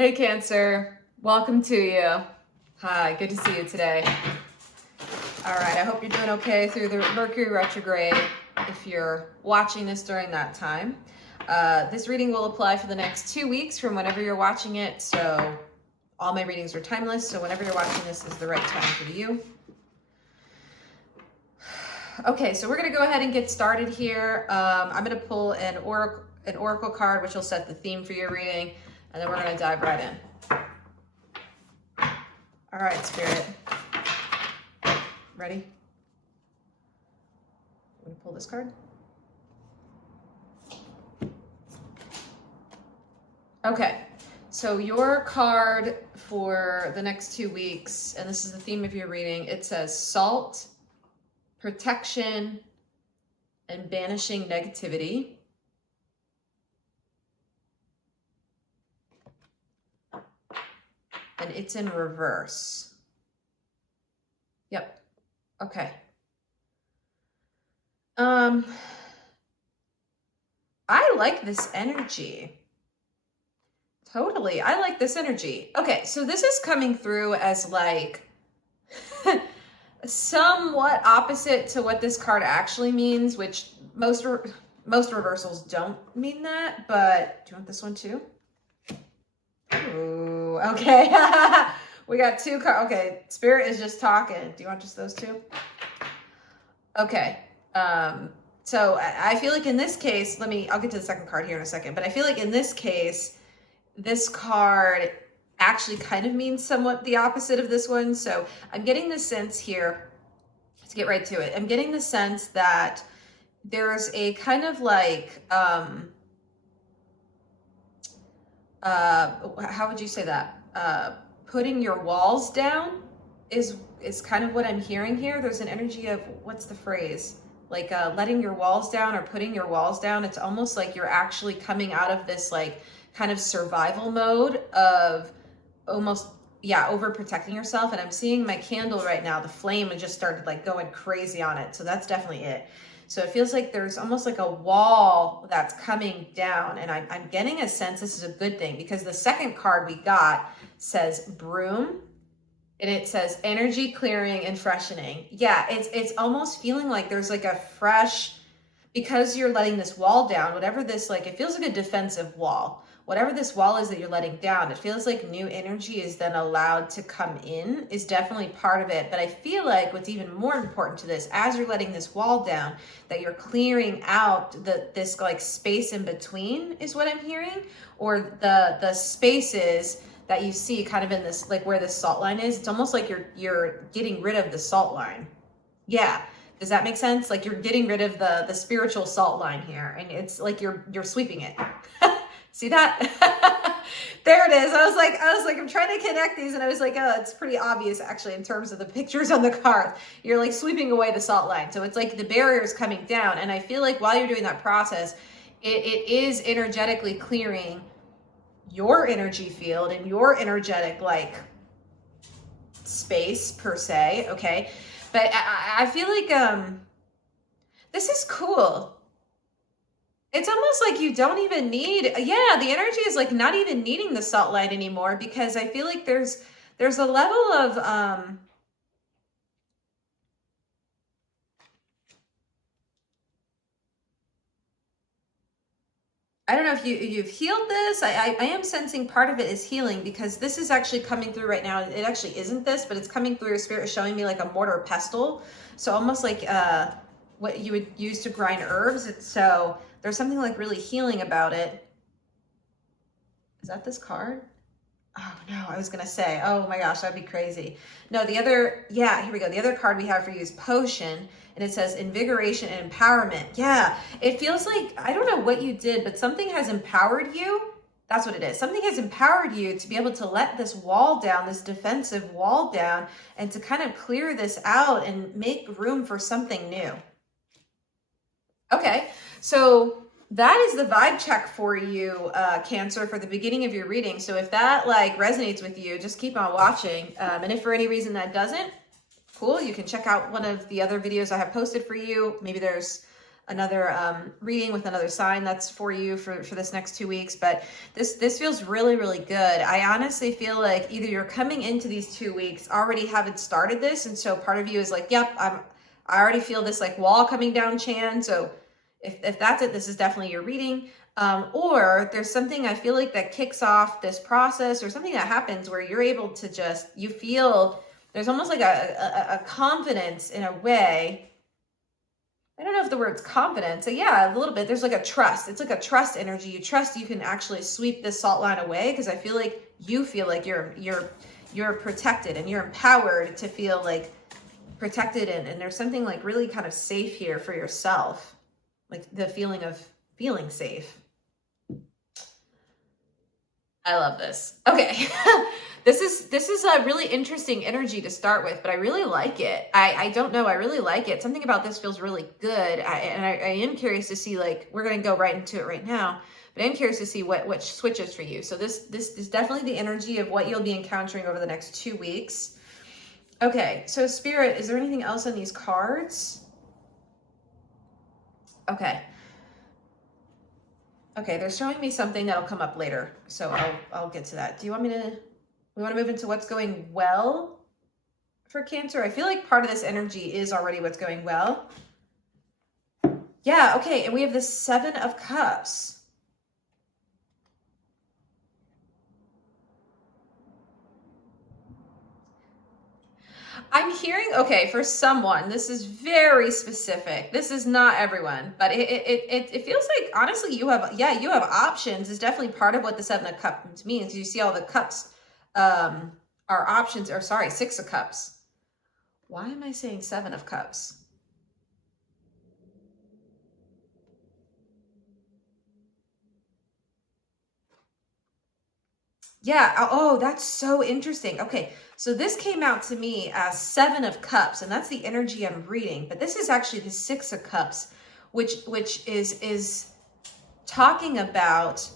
Hey Cancer, welcome to you. Hi, good to see you today. All right, I hope you're doing okay through the Mercury retrograde if you're watching this during that time. This reading will apply for the next 2 weeks from whenever you're watching it, so all my readings are timeless, so whenever you're watching this is the right time for you. Okay, so we're going to go ahead and get started here. I'm going to pull an oracle card, which will set the theme for your reading, and then we're going to dive right in. All right, Spirit. Ready? I'm going to pull this card. Okay, so your card for the next 2 weeks, and this is the theme of your reading, it says salt, protection, and banishing negativity. And it's in reverse. Yep. Okay. I like this energy. Totally. I like this energy. Okay, so this is coming through as like somewhat opposite to what this card actually means, which most reversals don't mean that, but do you want this one too? Ooh, okay. We got two cards. Okay, Spirit is just talking. Do you want just those two? Okay. So I feel like in this case, I'll get to the second card here in a second, but I feel like in this case, this card actually kind of means somewhat the opposite of this one. So I'm getting the sense here, let's get right to it. I'm getting the sense that there's a kind of like, how would you say that? Putting your walls down is kind of what I'm hearing here. There's an energy of, what's the phrase? Like letting your walls down or putting your walls down. It's almost like you're actually coming out of this like kind of survival mode of almost, yeah, overprotecting yourself. And I'm seeing my candle right now, the flame just started like going crazy on it. So that's definitely it. So it feels like there's almost like a wall that's coming down, and I'm getting a sense this is a good thing because the second card we got says broom, and it says energy clearing and freshening. Yeah, it's almost feeling like there's like a fresh, because you're letting this wall down, whatever this, like, it feels like a defensive wall. Whatever this wall is that you're letting down, it feels like new energy is then allowed to come in, is definitely part of it. But I feel like what's even more important to this, as you're letting this wall down, that you're clearing out this like space in between is what I'm hearing, or the spaces that you see kind of in this, like where this salt line is. It's almost like you're getting rid of the salt line. Yeah. Does that make sense? Like you're getting rid of the spiritual salt line here, and it's like you're sweeping it. See that? There it is. I was like, I'm trying to connect these, and I was like, oh, it's pretty obvious actually in terms of the pictures on the card. You're like sweeping away the salt line. So it's like the barrier is coming down. And I feel like while you're doing that process, it is energetically clearing your energy field and your energetic like space per se. Okay. But I feel like this is cool. It's almost like you don't even need, yeah, the energy is like not even needing the salt line anymore, because I feel like there's a level of, I don't know if you've healed this. I am sensing part of it is healing, because this is actually coming through right now. It actually isn't this, but it's coming through. Spirit is showing me like a mortar pestle. So almost like what you would use to grind herbs. So there's something like really healing about it. Is that this card? Oh no, I was gonna say, oh my gosh, that'd be crazy. No, the other, yeah, here we go. The other card we have for you is potion, and it says invigoration and empowerment. Yeah, it feels like, I don't know what you did, but something has empowered you. That's what it is. Something has empowered you to be able to let this wall down, this defensive wall down, and to kind of clear this out and make room for something new. Okay, so that is the vibe check for you, Cancer, for the beginning of your reading. So if that like resonates with you, just keep on watching. And if for any reason that doesn't, cool, you can check out one of the other videos I have posted for you. Maybe there's reading with another sign that's for you for this next 2 weeks. But this feels really, really good. I honestly feel like either you're coming into these 2 weeks already having started this, and so part of you is like, yep, I already feel this like wall coming down, Chan. So if that's it, this is definitely your reading. Or there's something I feel like that kicks off this process, or something that happens where you're able to you feel there's almost like a confidence in a way. I don't know if the word's confidence. So yeah, a little bit. There's like a trust. It's like a trust energy. You trust you can actually sweep this salt line away, because I feel like you feel like you're protected and you're empowered to feel like protected, and there's something like really kind of safe here for yourself, like the feeling of feeling safe. I love this. Okay. This is a really interesting energy to start with, but I really like it. I don't know. I really like it. Something about this feels really good. I am curious to see, like, we're going to go right into it right now, but I'm curious to see what switches for you. So this is definitely the energy of what you'll be encountering over the next 2 weeks. Okay. So Spirit, is there anything else on these cards? Okay. Okay. They're showing me something that'll come up later. So I'll get to that. Do you want me to... We want to move into what's going well for Cancer? I feel like part of this energy is already what's going well. Yeah, okay, and we have the 7 of Cups. I'm hearing, okay, for someone, this is very specific. This is not everyone, but it feels like, honestly, you have options is definitely part of what the 7 of Cups means. You see all the cups are options, or sorry, 6 of Cups. Why am I saying 7 of Cups? Yeah. Oh, that's so interesting. Okay. So this came out to me as 7 of Cups, and that's the energy I'm reading. But this is actually the 6 of Cups, which is talking about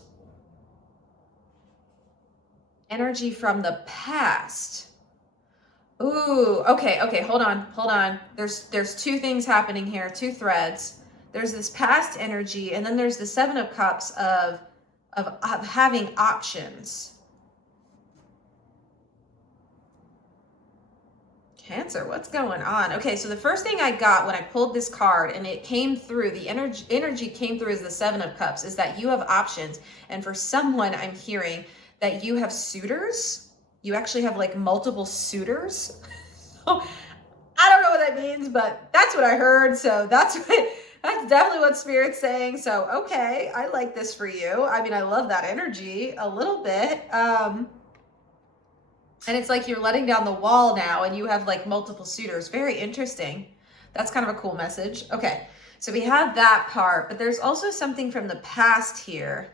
energy from the past. Ooh, okay, hold on. There's 2 things happening here, 2 threads. There's this past energy, and then there's the 7 of Cups of having options. Cancer, what's going on? Okay, so the first thing I got when I pulled this card, and it came through, the energy came through as the 7 of Cups, is that you have options. And for someone, I'm hearing that you have suitors. You actually have like multiple suitors. So I don't know what that means, but that's what I heard. So that's definitely what Spirit's saying. So, okay, I like this for you. I mean, I love that energy a little bit. And it's like you're letting down the wall now, and you have like multiple suitors. Very interesting. That's kind of a cool message. Okay, so we have that part, but there's also something from the past here.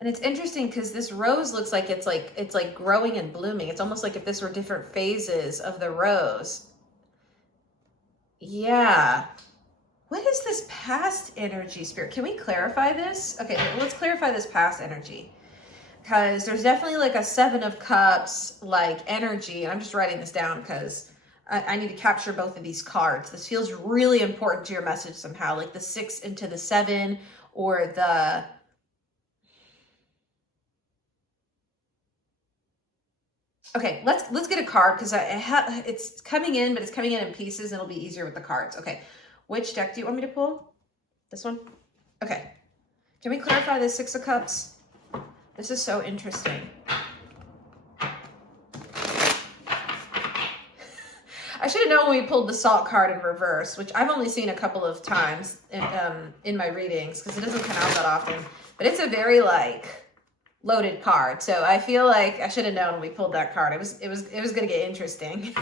And it's interesting because this rose looks like it's like growing and blooming. It's almost like if this were different phases of the rose. Yeah. What is this past energy, Spirit? Can we clarify this? Okay, let's clarify this past energy. Because there's definitely like a 7 of Cups like energy. And I'm just writing this down because I need to capture both of these cards. This feels really important to your message somehow. Like the 6 into the 7, or the... Okay, let's get a card, because it's coming in, but it's coming in pieces, and it'll be easier with the cards. Okay. Which deck do you want me to pull? This one? Okay. Can we clarify the 6 of Cups? This is so interesting. I should have known when we pulled the Salt card in reverse, which I've only seen a couple of times in my readings, because it doesn't come out that often. But it's a very like loaded card, so I feel like I should have known when we pulled that card. It was gonna get interesting.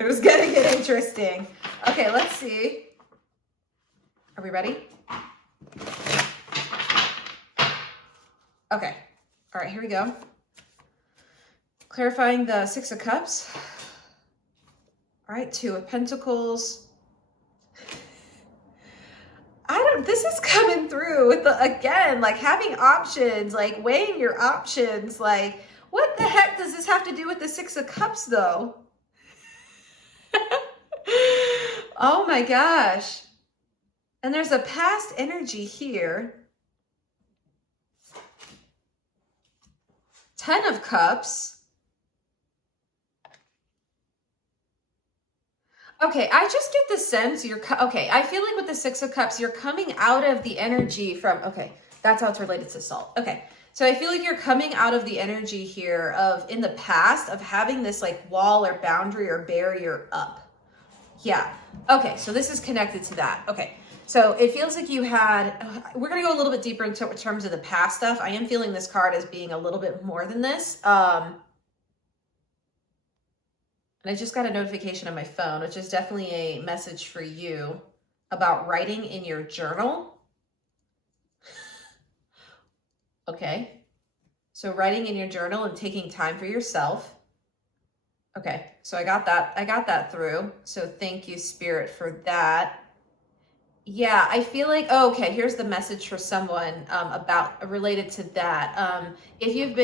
It was gonna get interesting. Okay, let's see. Are we ready? Okay. All right, here we go. Clarifying the 6 of Cups. All right, 2 of Pentacles. This is coming through with again, like having options, like weighing your options. Like, What the heck does this have to do with the Six of Cups, though? Oh my gosh. And there's a past energy here. 10 of Cups. Okay, I just get the sense you're, okay, I feel like with the Six of Cups, you're coming out of the energy from, okay, that's how it's related to salt. Okay, so I feel like you're coming out of the energy here of, in the past, of having this like wall or boundary or barrier up. Yeah, okay, so this is connected to that. Okay, so it feels like you had, we're gonna go a little bit deeper into terms of the past stuff. I am feeling this card as being a little bit more than this. And I just got a notification on my phone, which is definitely a message for you about writing in your journal. Okay. So writing in your journal and taking time for yourself. Okay. So I got that through. So thank you, Spirit, for that. Yeah, I feel like, oh, okay, here's the message for someone about related to that. If you've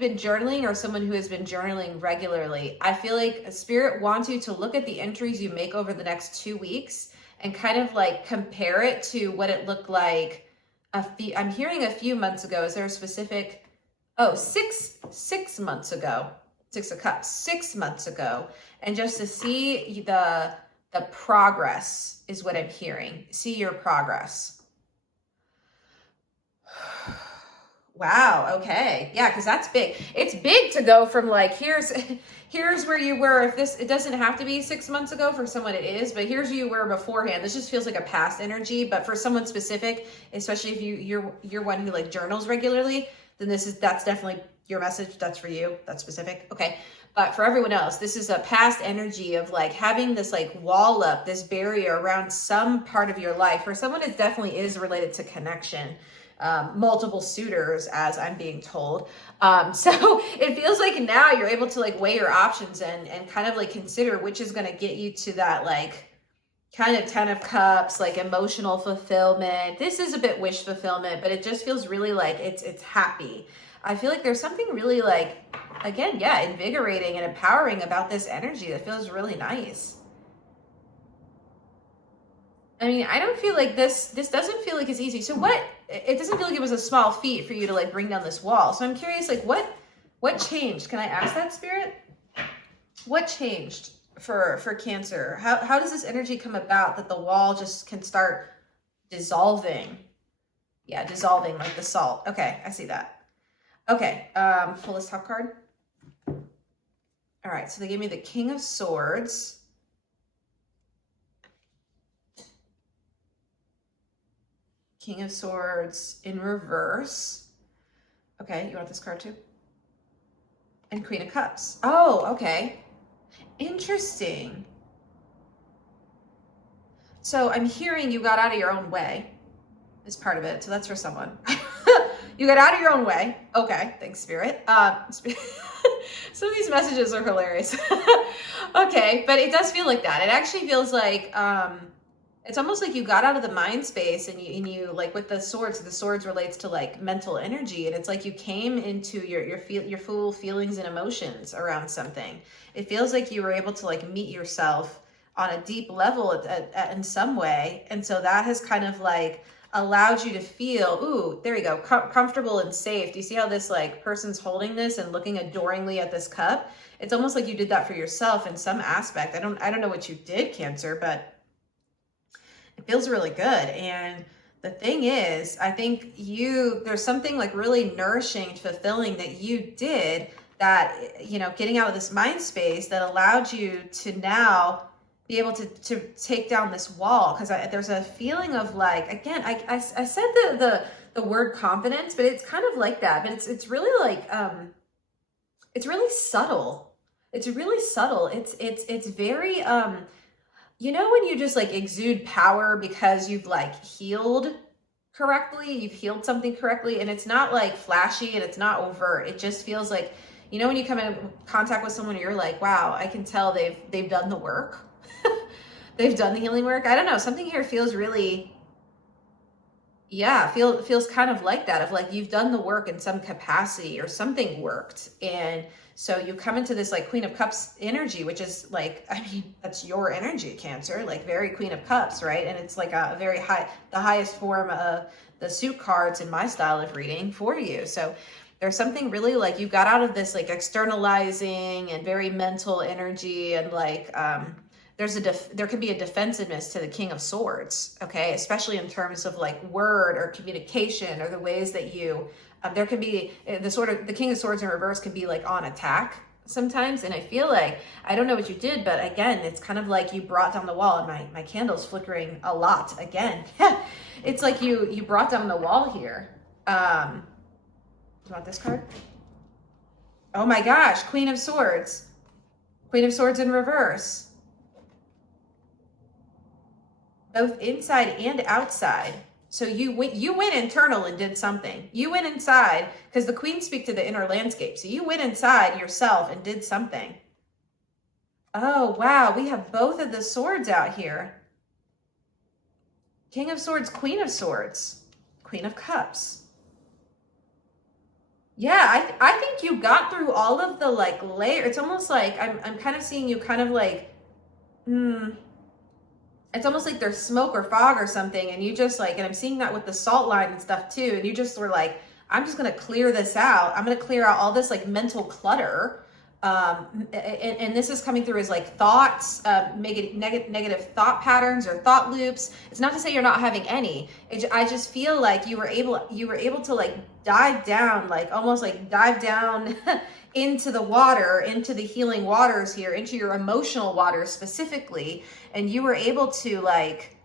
been journaling or someone who has been journaling regularly, I feel like a Spirit wants you to look at the entries you make over the next 2 weeks and kind of like compare it to what it looked like I'm hearing a few months ago. Is there a specific, six months ago, Six of Cups, 6 months ago, and just to see the progress is what I'm hearing. See your progress. Wow. Okay. Yeah. Cause that's big. It's big to go from like, here's where you were. If it doesn't have to be 6 months ago, for someone it is, but here's where you were beforehand. This just feels like a past energy, but for someone specific, especially if you're one who like journals regularly, then that's definitely your message. That's for you. That's specific. Okay. But for everyone else, this is a past energy of like having this like wall up, this barrier around some part of your life. For someone, it definitely is related to connection. Multiple suitors, as I'm being told. So it feels like now you're able to like weigh your options and kind of like consider which is going to get you to that like kind of 10 of Cups, like emotional fulfillment. This is a bit wish fulfillment, but it just feels really like it's happy. I feel like there's something really like, again, yeah, invigorating and empowering about this energy that feels really nice. I mean, I don't feel like this doesn't feel like it's easy. So it doesn't feel like it was a small feat for you to like bring down this wall. So I'm curious, like what changed? Can I ask that, Spirit? What changed for Cancer? How does this energy come about that the wall just can start dissolving? Yeah, dissolving like the salt. Okay, I see that. Okay, pull this top card. All right, so they gave me the King of Swords. King of Swords in reverse. Okay, you want this card too? And Queen of Cups. Oh, okay. Interesting. So I'm hearing you got out of your own way is part of it. So that's for someone. You got out of your own way. Okay, thanks, Spirit. Some of these messages are hilarious. Okay, but it does feel like that. It actually feels like it's almost like you got out of the mind space and you like with the swords relates to like mental energy, and it's like you came into your full feelings and emotions around something. It feels like you were able to like meet yourself on a deep level in some way, and so that has kind of like allowed you to feel, ooh, there you go, comfortable and safe. Do you see how this like person's holding this and looking adoringly at this cup? It's almost like you did that for yourself in some aspect. I don't know what you did, Cancer, but it feels really good. And the thing is, I think there's something like really nourishing, fulfilling that you did that, getting out of this mind space that allowed you to now be able to take down this wall. Because there's a feeling of like, again, I said the word confidence, but it's kind of like that, but it's really like, it's really subtle. It's really subtle. It's very, when you just like exude power because you've like healed correctly, you've healed something correctly, and it's not like flashy and it's not overt. It just feels like, when you come in contact with someone, you're like, wow, I can tell they've done the work. They've done the healing work. I don't know. Something here feels really, Yeah, feels kind of like that, of like you've done the work in some capacity or something worked. And so you come into this like Queen of Cups energy, which is like, I mean, that's your energy, Cancer, like very Queen of Cups, right? And it's like a very high, the highest form of the suit cards in my style of reading for you. So there's something really like you got out of this like externalizing and very mental energy, and like there can be a defensiveness to the King of Swords, okay? Especially in terms of like word or communication or the ways that you, there can be the King of Swords in reverse can be like on attack sometimes. And I feel like, I don't know what you did, but again, it's kind of like you brought down the wall, and my candle's flickering a lot again. It's like you brought down the wall here. Do you want this card? Oh my gosh, Queen of Swords. Queen of Swords in reverse. Both inside and outside. So you went internal and did something. You went inside, because the Queen speaks to the inner landscape. So you went inside yourself and did something. Oh, wow. We have both of the swords out here. King of Swords, Queen of Swords, Queen of Cups. Yeah, I think you got through all of the like layer. It's almost like I'm kind of seeing you kind of like, it's almost like there's smoke or fog or something, and you just like, and I'm seeing that with the salt line and stuff too, and you just were like, I'm just going to clear this out. I'm going to clear out all this like mental clutter. And this is coming through as like thoughts, negative thought patterns or thought loops. It's not to say you're not having any. I just feel like you were able to like dive down, like almost like dive down into the water, into the healing waters here, into your emotional waters specifically. And you were able to like,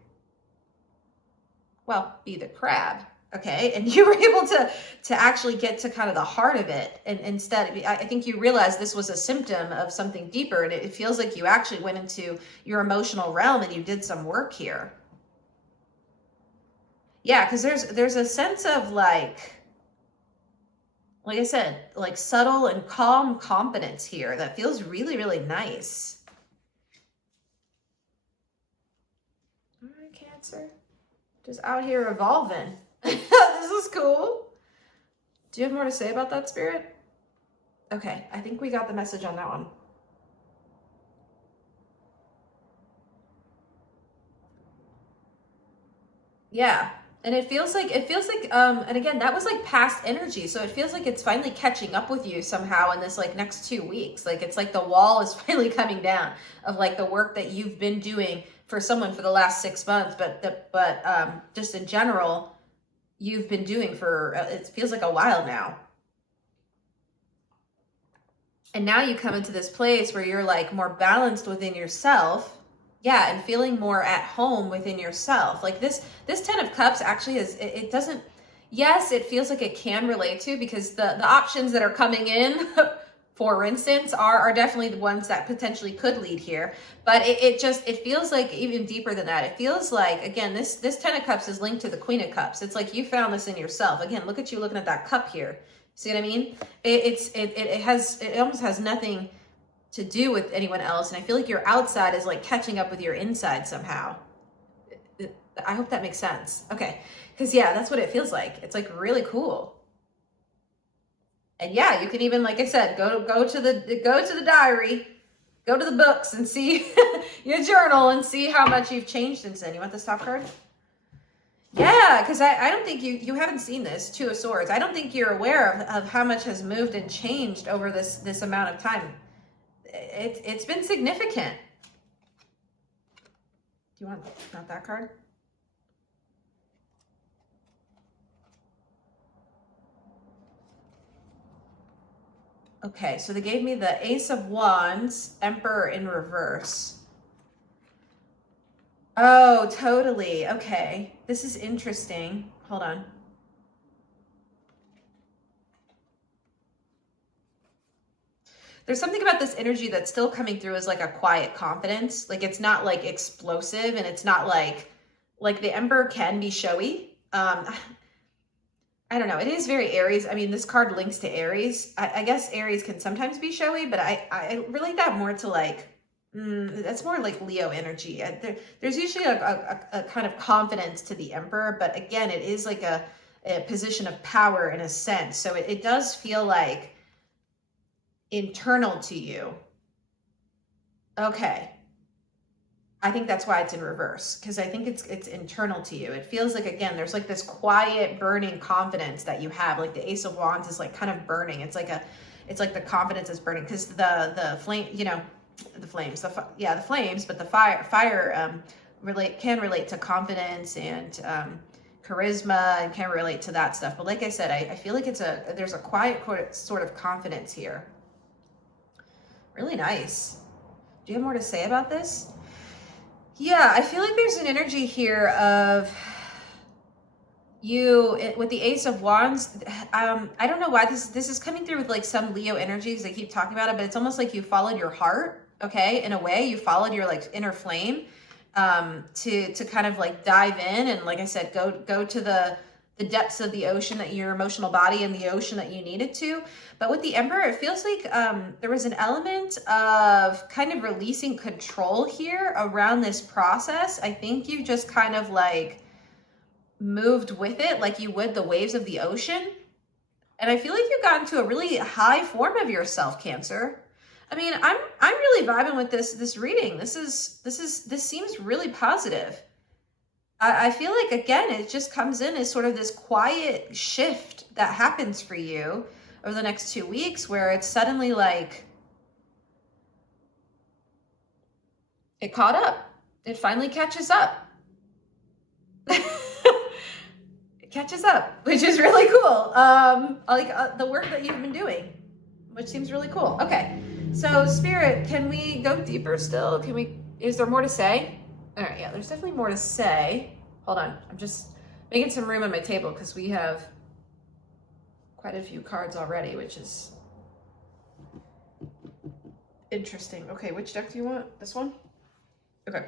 well, be the crab. Okay. And you were able to actually get to kind of the heart of it. And instead, I think you realized this was a symptom of something deeper. And it feels like you actually went into your emotional realm and you did some work here. Yeah. Because there's a sense of like I said, like subtle and calm confidence here that feels really, really nice. All right, Cancer. Just out here evolving. This is cool. Do you have more to say about that, Spirit? Okay, I think we got the message on that one. Yeah, and it feels like, and again, that was like past energy, so it feels like it's finally catching up with you somehow in this like next 2 weeks. Like it's like the wall is finally coming down of like the work that you've been doing for someone for the last 6 months, but just in general, you've been doing for, it feels like a while now. And now you come into this place where you're like more balanced within yourself. Yeah, and feeling more at home within yourself. Like this 10 of Cups actually is, it doesn't, yes, it feels like it can relate to, because the options that are coming in, for instance, are definitely the ones that potentially could lead here. But it feels like even deeper than that. It feels like, again, this 10 of Cups is linked to the Queen of Cups. It's like you found this in yourself. Again, look at you looking at that cup here. See what I mean? It almost has nothing to do with anyone else. And I feel like your outside is like catching up with your inside somehow. I hope that makes sense. Okay. Because yeah, that's what it feels like. It's like really cool. And yeah, you can even, like I said, go to the diary, go to the books and see your journal and see how much you've changed since then. You want this top card? Yeah, because I don't think you haven't seen this, Two of Swords. I don't think you're aware of how much has moved and changed over this amount of time. It's been significant. Do you want not that card? Okay, so they gave me the Ace of Wands, Emperor in reverse. Oh, totally. Okay, this is interesting. Hold on. There's something about this energy that's still coming through as like a quiet confidence. Like it's not like explosive, and it's not like the Emperor can be showy. I don't know. It is very Aries. I mean, this card links to Aries. I guess Aries can sometimes be showy, but I relate that more to like, That's more like Leo energy. There's usually a kind of confidence to the Emperor, but again, it is like a position of power in a sense. So it does feel like internal to you. Okay. I think that's why it's in reverse, because I think it's internal to you. It feels like, again, there's like this quiet burning confidence that you have. Like the Ace of Wands is like kind of burning. It's like the confidence is burning, because the flame, you know, the flames, the flames, but the fire can relate to confidence and charisma, and can relate to that stuff. But like I said, I feel like there's a quiet sort of confidence here. Really nice. Do you have more to say about this? Yeah, I feel like there's an energy here of you with the Ace of Wands. I don't know why this is coming through with like some Leo energy, because I keep talking about it, but it's almost like you followed your heart. Okay, in a way, you followed your like inner flame to kind of like dive in, and like I said, go to the depths of the ocean, that your emotional body and the ocean that you needed to. But with the Emperor, it feels like there was an element of kind of releasing control here around this process. I think you just kind of like moved with it like you would the waves of the ocean. And I feel like you got into a really high form of yourself, Cancer. I mean, I'm really vibing with this reading. This seems really positive. I feel like, again, it just comes in as sort of this quiet shift that happens for you over the next 2 weeks, where it's suddenly like it caught up. It finally catches up. It catches up, which is really cool. The work that you've been doing, which seems really cool. Okay, so Spirit, can we go deeper still? Is there more to say? All right, yeah, there's definitely more to say. Hold on, I'm just making some room on my table because we have quite a few cards already, which is interesting. Okay, which deck do you want? This one? Okay.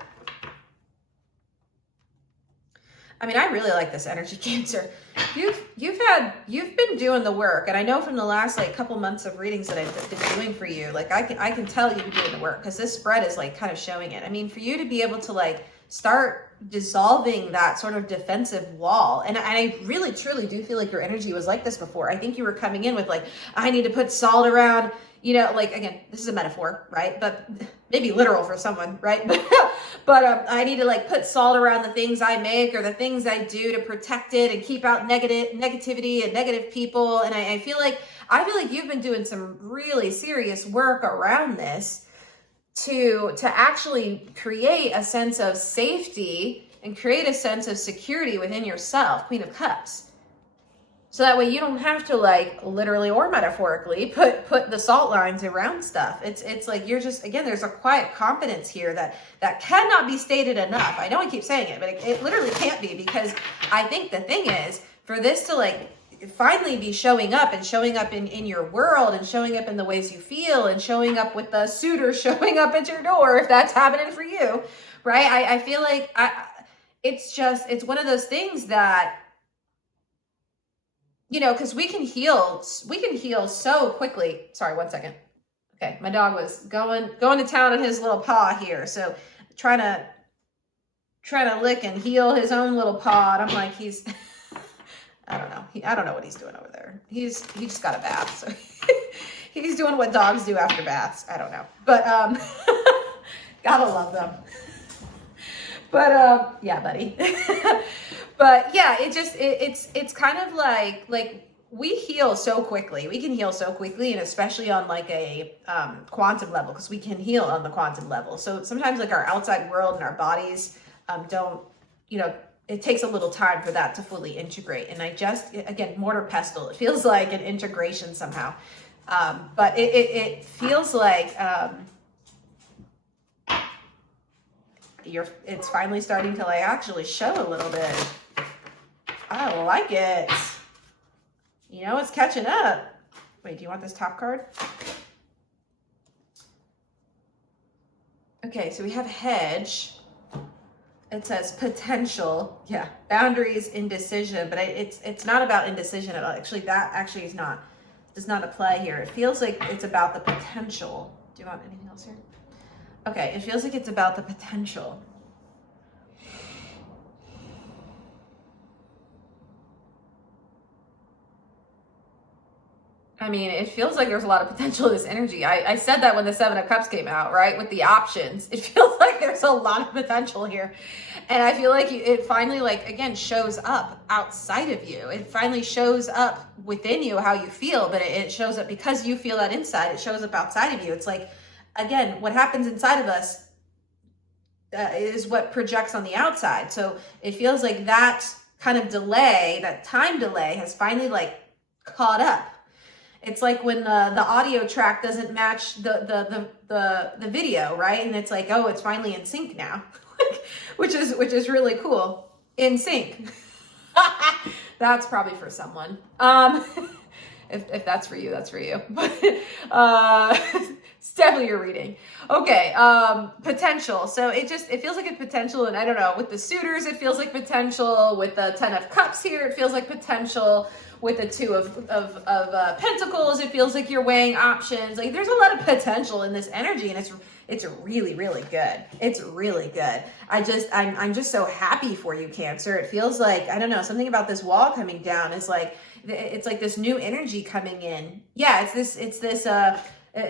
I mean, I really like this energy, Cancer. You've been doing the work, and I know from the last like couple months of readings that I've been doing for you, like I can tell you've been doing the work, because this spread is like kind of showing it. I mean, for you to be able to like start dissolving that sort of defensive wall, and I really truly do feel like your energy was like this before. I think you were coming in with like, I need to put salt around, you know, like, again, this is a metaphor, right? But maybe literal for someone, right? But I need to like put salt around the things I make or the things I do to protect it and keep out negativity and negative people. And I feel like you've been doing some really serious work around this to actually create a sense of safety and create a sense of security within yourself, Queen of Cups. So that way you don't have to like literally or metaphorically put the salt lines around stuff. It's like you're just, again, there's a quiet confidence here that cannot be stated enough. I know I keep saying it, but it literally can't be, because I think the thing is, for this to like finally be showing up in your world, and showing up in the ways you feel, and showing up with the suitor showing up at your door, if that's happening for you, right? I feel like it's one of those things that, you know, because we can heal so quickly. Sorry, 1 second. Okay, my dog was going to town on his little paw here, so trying to lick and heal his own little paw, and I'm like, he's I don't know. I don't know what he's doing over there. He just got a bath, so he's doing what dogs do after baths. I don't know, but gotta love them. But yeah, buddy. But yeah, it's kind of like we heal so quickly. We can heal so quickly, and especially on like a quantum level, because we can heal on the quantum level. So sometimes like our outside world and our bodies don't, you know, it takes a little time for that to fully integrate. And again, mortar pestle, it feels like an integration somehow. But it feels like it's finally starting to like actually show a little bit. I like it. You know, it's catching up. Wait, do you want this top card? Okay, so we have hedge. It says potential. Yeah, boundaries, indecision, but it's not about indecision at all. Actually, that actually does not apply here. It feels like it's about the potential. Do you want anything else here? Okay, it feels like it's about the potential. I mean, it feels like there's a lot of potential in this energy. I said that when the Seven of Cups came out, right? With the options. It feels like there's a lot of potential here. And I feel like it finally, like, again, shows up outside of you. It finally shows up within you how you feel, but it shows up because you feel that inside. It shows up outside of you. It's like, again, what happens inside of us is what projects on the outside. So it feels like that kind of delay, that time delay has finally like caught up. It's like when the audio track doesn't match the video, right? And it's like, oh, it's finally in sync now, which is really cool. In sync. That's probably for someone. If that's for you, that's for you. But it's definitely your reading. Okay, potential. So it feels like a potential, and I don't know, with the suitors, it feels like potential. With the Ten of Cups here, it feels like potential. With the Two of Pentacles, it feels like you're weighing options. Like there's a lot of potential in this energy, and it's really, really good. It's really good. I'm just so happy for you, Cancer. It feels like, I don't know, something about this wall coming down is like, it's like this new energy coming in. Yeah, it's this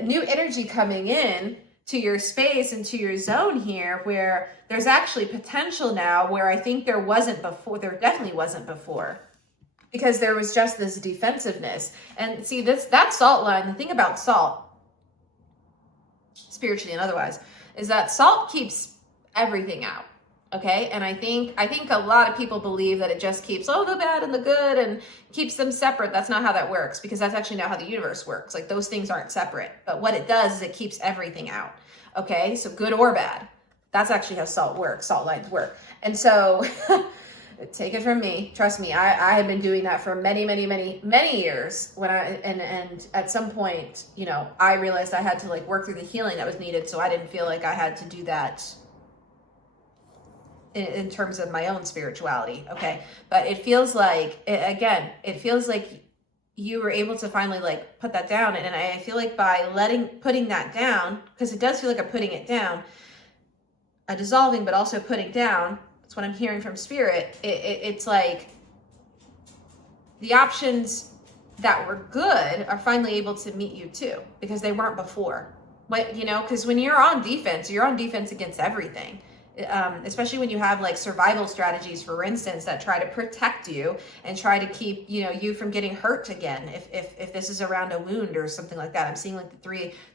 new energy coming in to your space and to your zone here, where there's actually potential now where I think there wasn't before. There definitely wasn't before. Because there was just this defensiveness. And see, that salt line, the thing about salt, spiritually and otherwise, is that salt keeps everything out. Okay? And I think a lot of people believe that it just keeps the bad and the good and keeps them separate. That's not how that works, because that's actually not how the universe works. Like those things aren't separate. But what it does is it keeps everything out. Okay? So good or bad. That's actually how salt works. Salt lines work. And so take it from me. Trust me, I have been doing that for many, many, many, many years. And at some point, you know, I realized I had to like work through the healing that was needed. So I didn't feel like I had to do that in terms of my own spirituality. Okay. But it feels like, it feels like you were able to finally like put that down. And I feel like by putting that down, because it does feel like I'm putting it down, a dissolving, but also putting down. That's what I'm hearing from Spirit. It's like the options that were good are finally able to meet you too, because they weren't before. But, you know, because when you're on defense against everything. Especially when you have like survival strategies, for instance, that try to protect you and try to keep, you know, you from getting hurt again. If this is around a wound or something like that, I'm seeing like the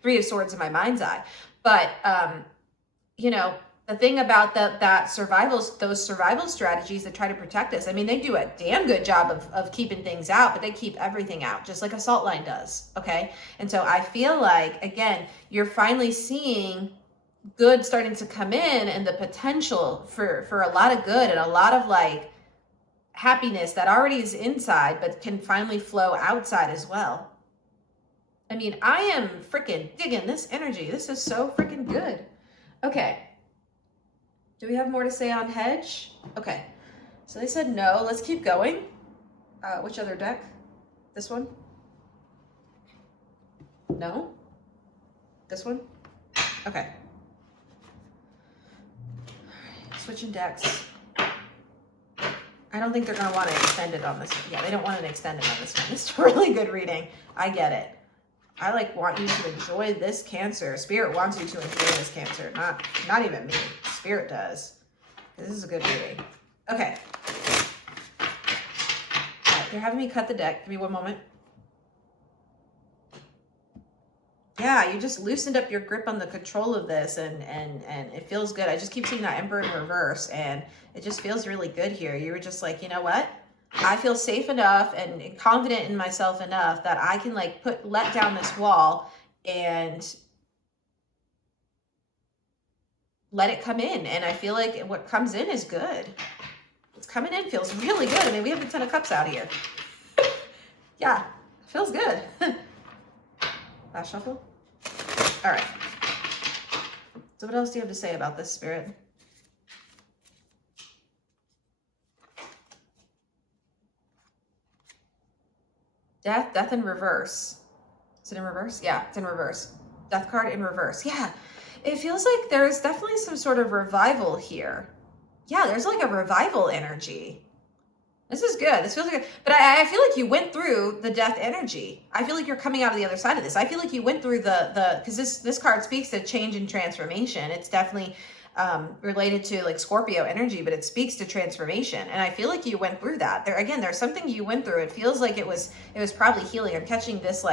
three of swords in my mind's eye. But, you know, the thing about those survival strategies that try to protect us, I mean, they do a damn good job of keeping things out, but they keep everything out, just like a salt line does. Okay. And so I feel like, again, you're finally seeing good starting to come in, and the potential for a lot of good and a lot of like happiness that already is inside, but can finally flow outside as well. I mean, I am freaking digging this energy. This is so freaking good. Okay. Do we have more to say on Hedge? Okay. So they said no. Let's keep going. Which other deck? This one? No? This one? Okay. Switching decks. I don't think they're going to want to extend it on this one. Yeah, they don't want to extend it on this one. It's a really good reading. I get it. I like want you to enjoy this, Cancer. Spirit wants you to enjoy this, Cancer. Not even me. Spirit does. This is a good reading. Okay. All right, they're having me cut the deck. Give me one moment. Yeah, you just loosened up your grip on the control of this, and it feels good. I just keep seeing that Emperor in reverse, and it just feels really good here. You were just like, you know what? I feel safe enough and confident in myself enough that I can like let down this wall and let it come in. And I feel like what comes in is good. What's coming in feels really good. I mean, we have the Ten of Cups out here. Yeah, feels good. Last shuffle. All right. So what else do you have to say about this, Spirit? Death in reverse. Is it in reverse? Yeah, it's in reverse. Death card in reverse. Yeah. It feels like there's definitely some sort of revival here. Yeah, there's like a revival energy. This is good. This feels good. But I feel like you went through the death energy. I feel like you're coming out of the other side of this. I feel like you went through because this card speaks to change and transformation. It's definitely related to like Scorpio energy, but it speaks to transformation. And I feel like you went through that. There's something you went through. It feels like it was probably healing. I'm catching this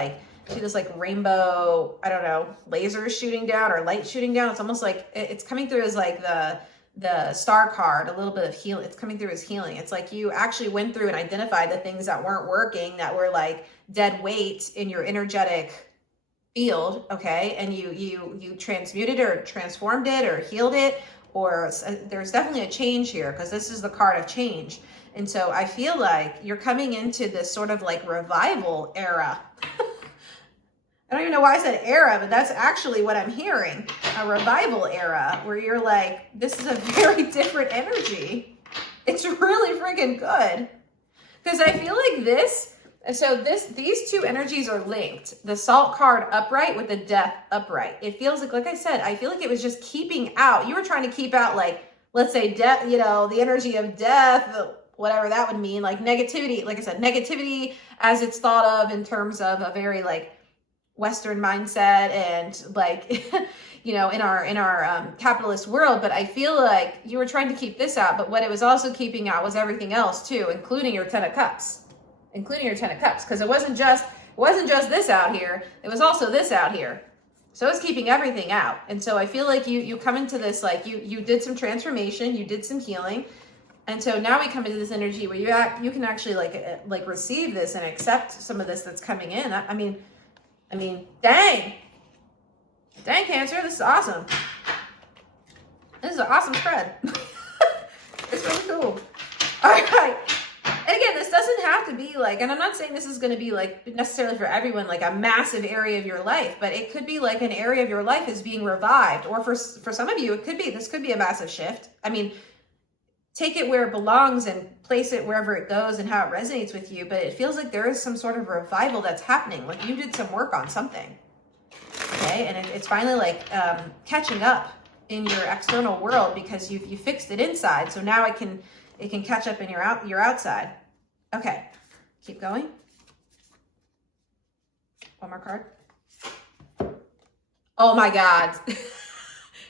see this like rainbow, I don't know, laser shooting down or light shooting down. It's almost like it's coming through as like the star card, a little bit of healing. It's coming through as healing. It's like you actually went through and identified the things that weren't working, that were like dead weight in your energetic field, okay? And you transmuted or transformed it or healed it, or there's definitely a change here, because this is the card of change. And so I feel like you're coming into this sort of like revival era. I don't even know why I said era, but that's actually what I'm hearing. A revival era where you're like, this is a very different energy. It's really freaking good. Because I feel like these two energies are linked. The salt card upright with the death upright. It feels like I said, I feel like it was just keeping out. You were trying to keep out, like, let's say death, the energy of death, whatever that would mean, like negativity. Like I said, negativity as it's thought of in terms of a very like Western mindset and like, in our capitalist world. But I feel like you were trying to keep this out, but what it was also keeping out was everything else too, including your 10 of cups, because it wasn't just this out here. It was also this out here. So it's keeping everything out. And so I feel like you come into this, like you did some transformation, you did some healing. And so now we come into this energy where you can actually like receive this and accept some of this that's coming in. I mean, dang, Cancer, this is awesome. This is an awesome spread. It's really cool. All right. And again, this doesn't have to be like, and I'm not saying this is going to be like necessarily for everyone, like a massive area of your life, but it could be like an area of your life is being revived. Or for some of you, this could be a massive shift. I mean, take it where it belongs and place it wherever it goes and how it resonates with you. But it feels like there is some sort of revival that's happening. Like you did some work on something. Okay. And it's finally like catching up in your external world because you fixed it inside. So now it can catch up in your outside. Okay. Keep going. One more card. Oh my God.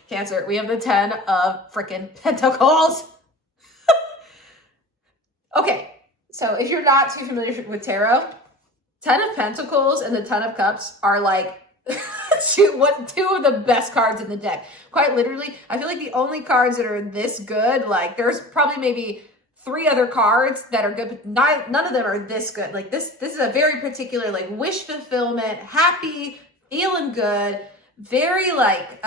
Cancer. We have the 10 of freaking Pentacles. Okay, so if you're not too familiar with tarot, 10 of Pentacles and the 10 of Cups are like two of the best cards in the deck. Quite literally, I feel like the only cards that are this good, like there's probably maybe 3 other cards that are good, but none of them are this good. Like this is a very particular like wish fulfillment, happy, feeling good, very like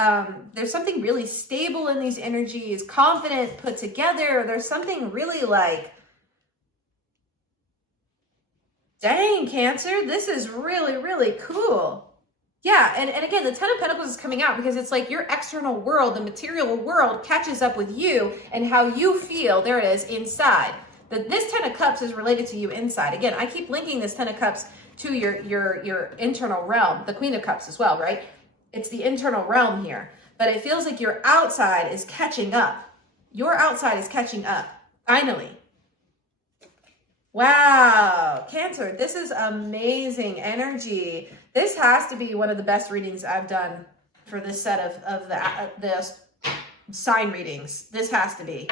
there's something really stable in these energies, confident, put together. There's something really like, dang, Cancer, this is really, really cool. Yeah, and again, the 10 of Pentacles is coming out because it's like your external world, the material world, catches up with you and how you feel, there it is, inside. This 10 of Cups is related to you inside. Again, I keep linking this 10 of Cups to your internal realm, the Queen of Cups as well, right? It's the internal realm here. But it feels like your outside is catching up. Your outside is catching up, finally. Wow, Cancer, this is amazing energy. This has to be one of the best readings I've done for this set of the sign readings. This has to be.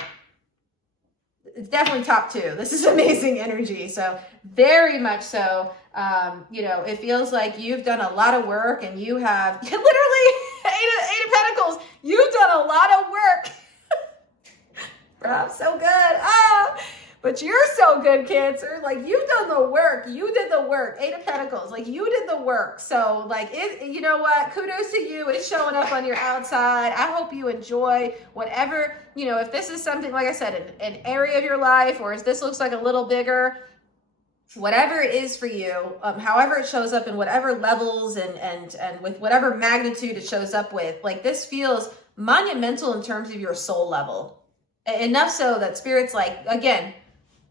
It's definitely top 2. This is amazing energy. So very much so, it feels like you've done a lot of work and you have literally eight of Pentacles. You've done a lot of work. Bro, I'm so good. But you're so good, Cancer. Like, you've done the work. You did the work. 8 of Pentacles. Like, you did the work. So, like, you know what? Kudos to you. It's showing up on your outside. I hope you enjoy whatever, if this is something, like I said, an area of your life, or as this looks like a little bigger, whatever it is for you, however it shows up in whatever levels and with whatever magnitude it shows up with, like, this feels monumental in terms of your soul level. Enough so that Spirit's like, again,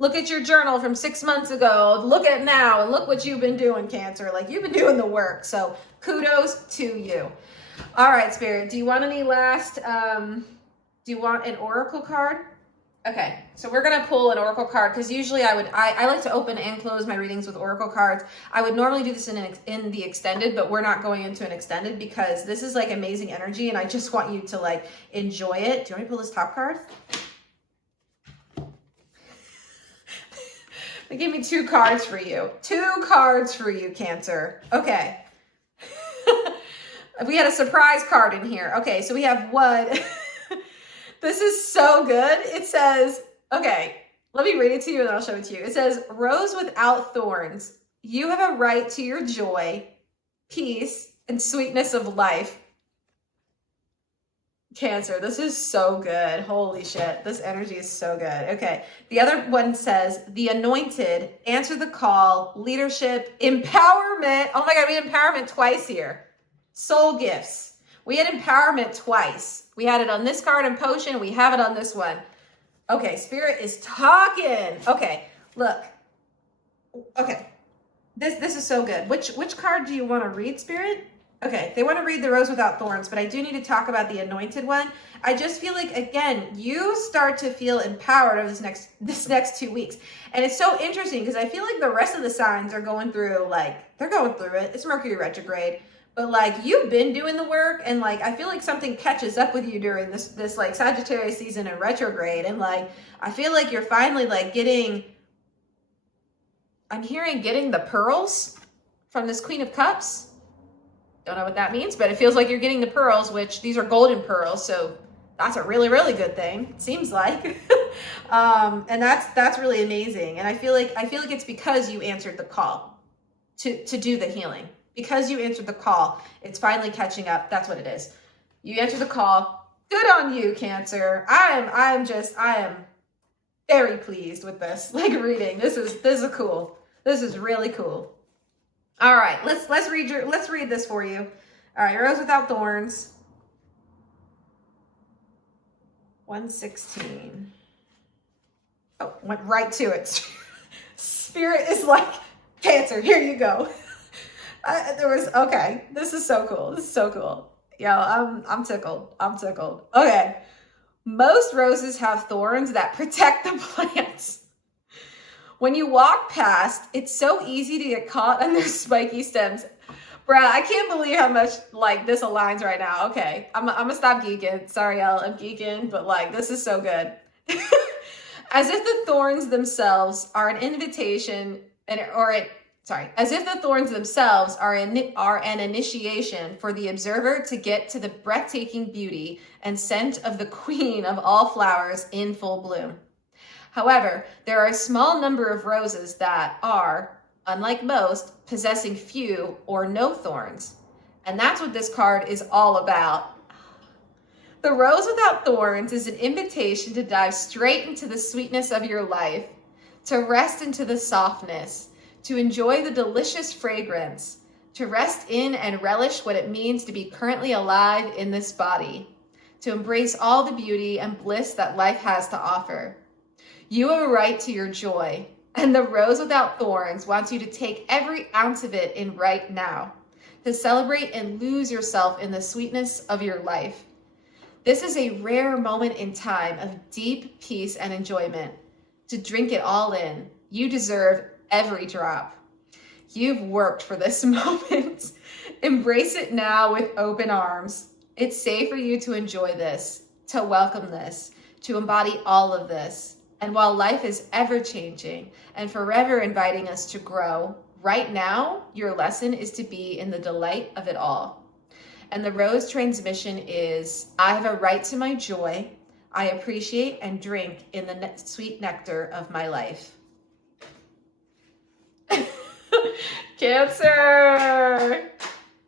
look at your journal from 6 months ago. Look at it now and look what you've been doing, Cancer. Like, you've been doing the work. So kudos to you. All right, Spirit, do you want any last, do you want an oracle card? Okay, so we're gonna pull an oracle card because usually I like to open and close my readings with oracle cards. I would normally do this in the extended, but we're not going into an extended because this is like amazing energy and I just want you to like enjoy it. Do you want me to pull this top card? They gave me 2 cards for you. 2 cards for you, Cancer. Okay. We had a surprise card in here. Okay, so we have one. This is so good. It says, okay, let me read it to you and then I'll show it to you. It says, rose without thorns. You have a right to your joy, peace, and sweetness of life. Cancer, this is so good. Holy shit. This energy is so good. Okay. The other one says, the anointed, answer the call, leadership, empowerment. Oh my God, we had empowerment twice here. Soul gifts. We had empowerment twice. We had it on this card and potion. We have it on this one. Okay, Spirit is talking. Okay, look. Okay, this is so good. Which card do you want to read, Spirit? Okay, they want to read the rose without thorns, but I do need to talk about the anointed one. I just feel like, again, you start to feel empowered over this next 2 weeks. And it's so interesting because I feel like the rest of the signs are going through, like, they're going through it. It's Mercury retrograde. But like you've been doing the work and like I feel like something catches up with you during this like Sagittarius season in retrograde, and like I feel like you're finally like getting the pearls from this Queen of Cups. Don't know what that means, but it feels like you're getting the pearls, which these are golden pearls, so that's a really, really good thing, it seems like. And that's really amazing. And I feel like it's because you answered the call to do the healing. Because you answered the call, it's finally catching up. That's what it is. You answered the call. Good on you, Cancer. I am very pleased with this like reading. This is cool. This is really cool. All right, let's read this for you. All right, Rose Without Thorns. 116. Oh, went right to it. Spirit is like, Cancer, here you go. Okay, this is so cool. This is so cool. Yo, I'm tickled. I'm tickled. Okay. Most roses have thorns that protect the plants. When you walk past, it's so easy to get caught on their spiky stems. Bruh, I can't believe how much like this aligns right now. Okay, I'm gonna stop geeking. Sorry, y'all, I'm geeking, but like this is so good. As if the thorns themselves are an invitation as if the thorns themselves are an initiation for the observer to get to the breathtaking beauty and scent of the queen of all flowers in full bloom. However, there are a small number of roses that are, unlike most, possessing few or no thorns. And that's what this card is all about. The Rose Without Thorns is an invitation to dive straight into the sweetness of your life, to rest into the softness, to enjoy the delicious fragrance, to rest in and relish what it means to be currently alive in this body, to embrace all the beauty and bliss that life has to offer. You have a right to your joy, and the Rose Without Thorns wants you to take every ounce of it in right now, to celebrate and lose yourself in the sweetness of your life. This is a rare moment in time of deep peace and enjoyment. To drink it all in, you deserve every drop. You've worked for this moment. Embrace it now with open arms. It's safe for you to enjoy this, to welcome this, to embody all of this. And while life is ever changing and forever inviting us to grow, right now, your lesson is to be in the delight of it all. And the rose transmission is, I have a right to my joy. I appreciate and drink in the sweet nectar of my life. Cancer!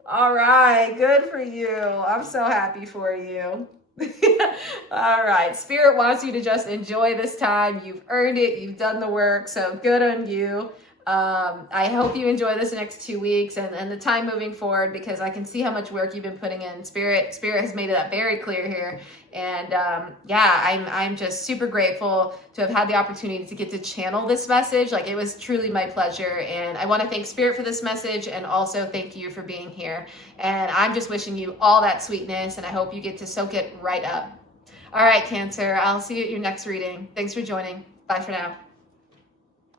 All right, good for you. I'm so happy for you. All right, Spirit wants you to just enjoy this time. You've earned it. You've done the work, so good on you. I hope you enjoy this next 2 weeks and the time moving forward, because I can see how much work you've been putting in. Spirit has made that very clear here. And yeah, I'm just super grateful to have had the opportunity to get to channel this message. Like, it was truly my pleasure. And I want to thank Spirit for this message, and also thank you for being here. And I'm just wishing you all that sweetness, and I hope you get to soak it right up. All right, Cancer, I'll see you at your next reading. Thanks for joining. Bye for now.